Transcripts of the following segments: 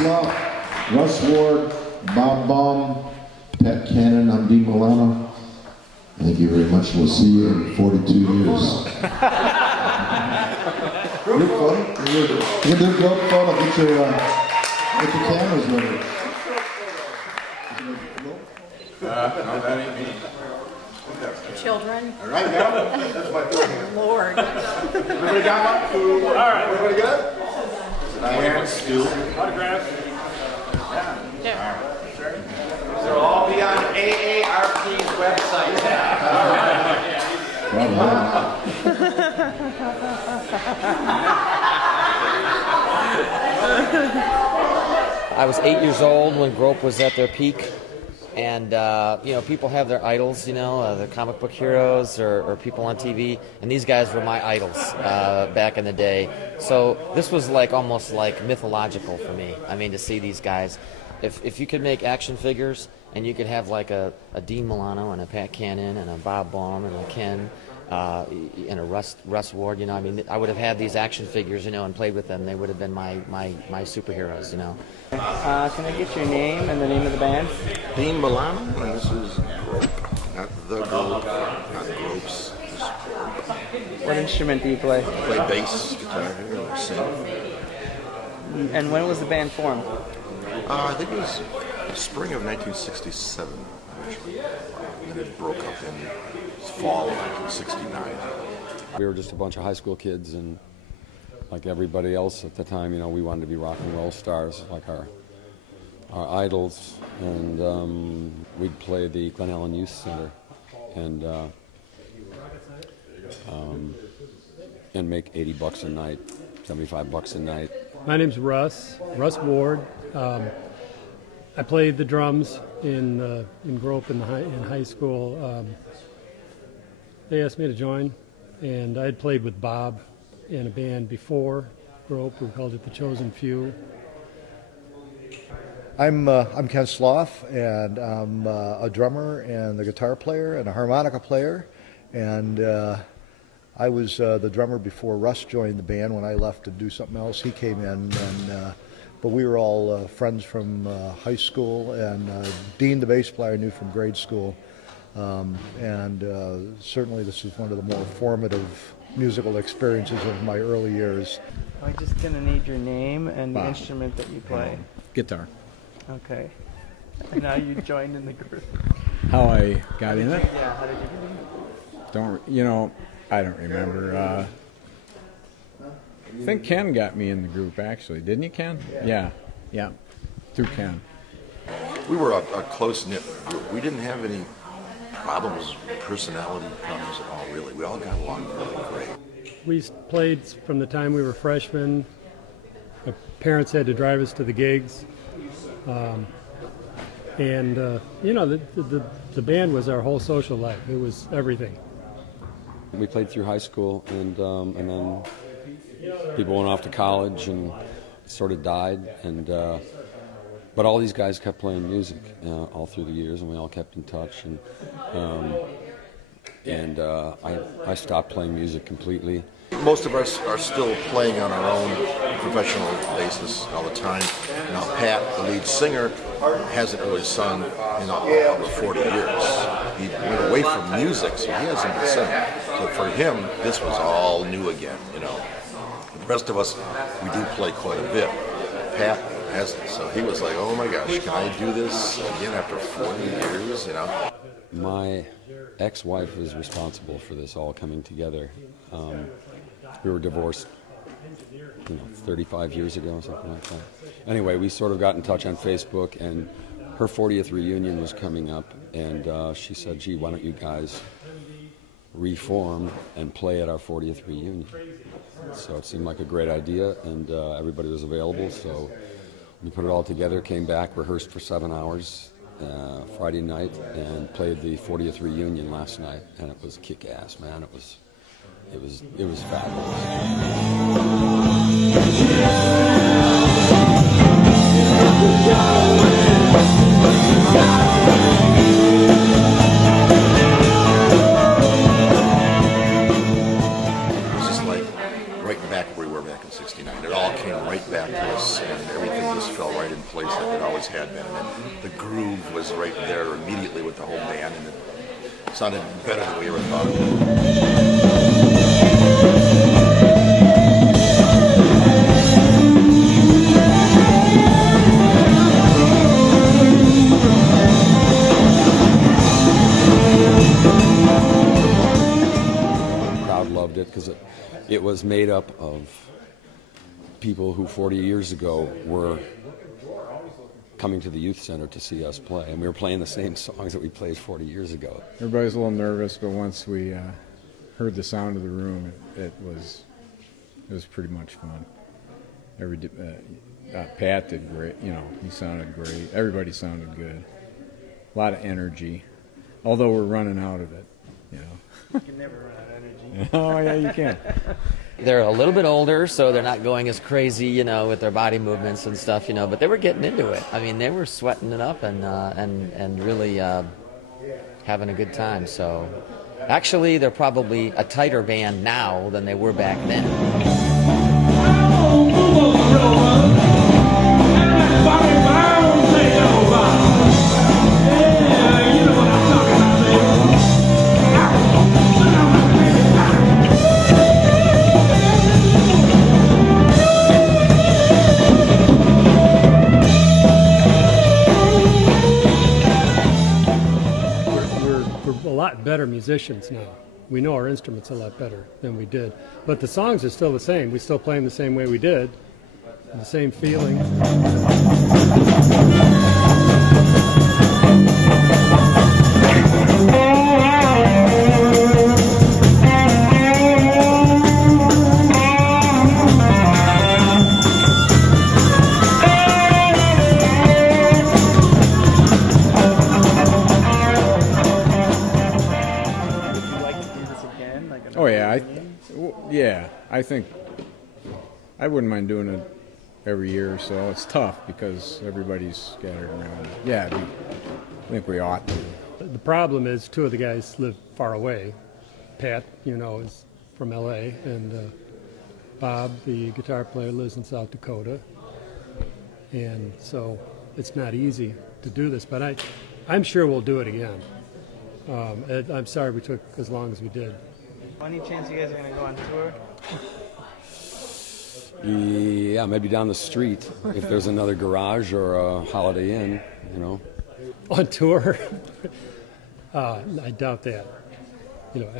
Slauf, Russ, Baum, I'm Milano. Thank you very much. We'll see you in 42 years. Group photo? You can do a group photo. Get your cameras ready. No, that ain't me. Children. All right, now. That's my third. Lord. Everybody got one? All right. Everybody good? Diane, Stu. Autograph. Yeah. They'll all be on AARP's website. I was 8 years old when Grope was at their peak, and you know, people have their idols, you know, their comic book heroes or people on TV, and these guys were my idols back in the day. So this was like almost like mythological for me. I mean, to see these guys. If you could make action figures and you could have like a Dean Milano and a Pat Cannon and a Bob Baum and a Ken and a Russ Ward, you know, I mean, I would have had these action figures, you know, and played with them. They would have been my superheroes, you know. Can I get your name and the name of the band? Dean Milano, and this is Grope. Not the Grope, not Grope's. What instrument do you play? I play bass, guitar, or sing. And when was the band formed? I think it was the spring of 1967, actually. And it broke up in fall of 1969. We were just a bunch of high school kids, and like everybody else at the time, you know, we wanted to be rock and roll stars, like our idols. And we'd play the Glen Ellyn Youth Center and make $80 a night, $75 a night. My name's Russ Ward. I played the drums in Grope in high school. They asked me to join, and I had played with Bob in a band before Grope. We called it the Chosen Few. I'm Ken Slauf, and I'm a drummer and a guitar player and a harmonica player, and I was the drummer before Russ joined the band. When I left to do something else, he came in, and but we were all friends from high school, and Dean, the bass player, I knew from grade school, and certainly this is one of the more formative musical experiences of my early years. I'm just going to need your name and the instrument that you play. Guitar. Okay. And now you joined in the group. How I got in it? Yeah, how did you get Don't, I don't remember. I think Ken got me in the group, actually. Didn't you, Ken? Yeah. Through Ken. We were a close-knit group. We didn't have any problems, personality problems at all, really. We all got along really great. We played from the time we were freshmen. Our parents had to drive us to the gigs. You know, the band was our whole social life. It was everything. We played through high school, and then people went off to college and sort of died. But all these guys kept playing music all through the years, and we all kept in touch. I stopped playing music completely. Most of us are still playing on our own professional basis all the time. Now Pat, the lead singer, hasn't really sung in over 40 years. He went away from music, so he hasn't been singing. So for him, this was all new again, you know. The rest of us, we do play quite a bit. Pat hasn't, so he was like, oh my gosh, can I do this again after 40 years, you know? My ex-wife was responsible for this all coming together. We were divorced, 35 years ago, something like that. Anyway, we sort of got in touch on Facebook, and her 40th reunion was coming up, and she said, gee, why don't you guys reform and play at our 40th reunion? So it seemed like a great idea, and everybody was available, so we put it all together, came back, rehearsed for 7 hours, Friday night and played the 40th reunion last night, and it was kick-ass, man. It was It all came right back to us, and everything just fell right in place like it always had been. And the groove was right there immediately with the whole band, and it sounded better than we ever thought it The crowd loved it because it was made up of people who 40 years ago were coming to the youth center to see us play, and we were playing the same songs that we played 40 years ago. Everybody's a little nervous, but once we heard the sound of the room, it was pretty much fun. Pat did great, you know, he sounded great. Everybody sounded good. A lot of energy, although we're running out of it, you know. You can never run out of energy. Oh yeah, you can. They're a little bit older, so they're not going as crazy, you know, with their body movements and stuff, you know. But they were getting into it. I mean, they were sweating it up and really having a good time. So, actually, they're probably a tighter band now than they were back then. Better musicians now. We know our instruments a lot better than we did, but the songs are still the same. We still play them the same way we did, the same feeling. I think I wouldn't mind doing it every year or so. It's tough because everybody's scattered around. Yeah, I think we ought to. The problem is two of the guys live far away. Pat, you know, is from L.A., and Bob, the guitar player, lives in South Dakota. And so it's not easy to do this, but I'm sure we'll do it again. I'm sorry we took as long as we did. Any chance you guys are going to go on tour? Yeah, maybe down the street if there's another garage or a Holiday Inn, you know. On tour? I doubt that. You know.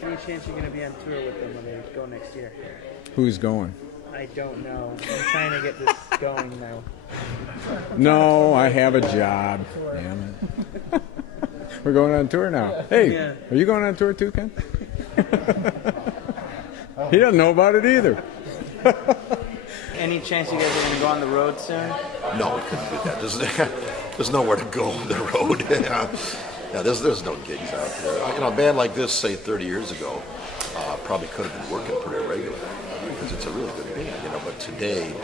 Any chance you're going to be on tour with them when they go next year? Who's going? I don't know. I'm trying to get this going now. No, I have a job. Damn it. We're going on tour now. Hey, yeah. Are you going on tour too, Ken? He doesn't know about it either. Any chance you guys are going to go on the road soon? No, we couldn't do that. There's nowhere to go on the road. Yeah, there's no gigs out there. You know, a band like this, say 30 years ago, probably could have been working pretty regularly because it's a really good band. You know, but today,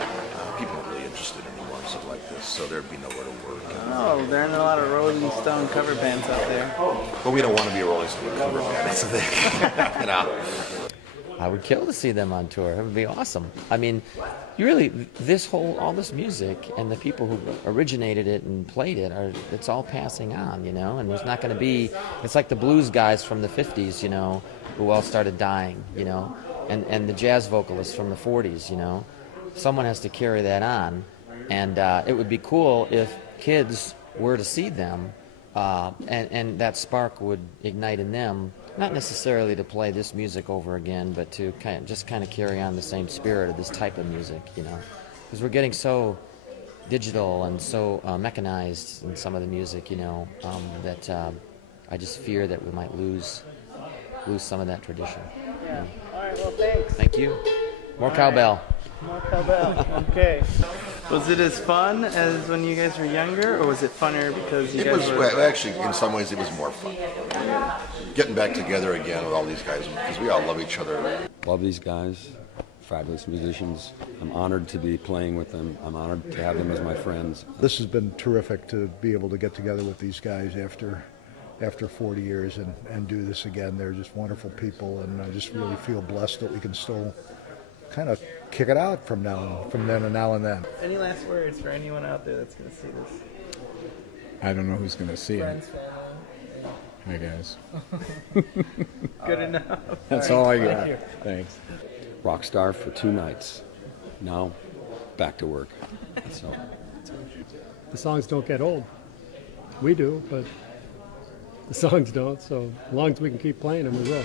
people aren't really interested anymore in stuff like this, so there'd be nowhere to work. Oh, there aren't a lot of Rolling Stone cover bands out there. But we don't want to be a Rolling Stone cover band. That's the thing. You know. I would kill to see them on tour. It would be awesome. I mean, all this music and the people who originated it and played it, it's all passing on, you know, and there's not going to be, it's like the blues guys from the 50s, you know, who all started dying, you know, and the jazz vocalists from the 40s, you know. Someone has to carry that on, and it would be cool if kids were to see them, and that spark would ignite in them. Not necessarily to play this music over again, but to kind of carry on the same spirit of this type of music, you know, because we're getting so digital and so mechanized in some of the music, you know, that I just fear that we might lose some of that tradition. Yeah. All right. Well, thanks. Thank you. More cowbell. More cowbell. Okay. Was it as fun as when you guys were younger, or was it funner because you It guys was, were... well, actually, in some ways, it was more fun. Getting back together again with all these guys, because we all love each other. Love these guys, fabulous musicians. I'm honored to be playing with them. I'm honored to have them as my friends. This has been terrific to be able to get together with these guys after 40 years and do this again. They're just wonderful people, and I just really feel blessed that we can still kind of kick it out from then and now and then. Any last words for anyone out there that's going to see this? I don't know who's going to see Friends, it. Hi, guys. Good enough. That's all I got. Thank you. Thanks. Rockstar for 2 nights. Now, back to work. So. The songs don't get old. We do, but the songs don't, so as long as we can keep playing them, we will.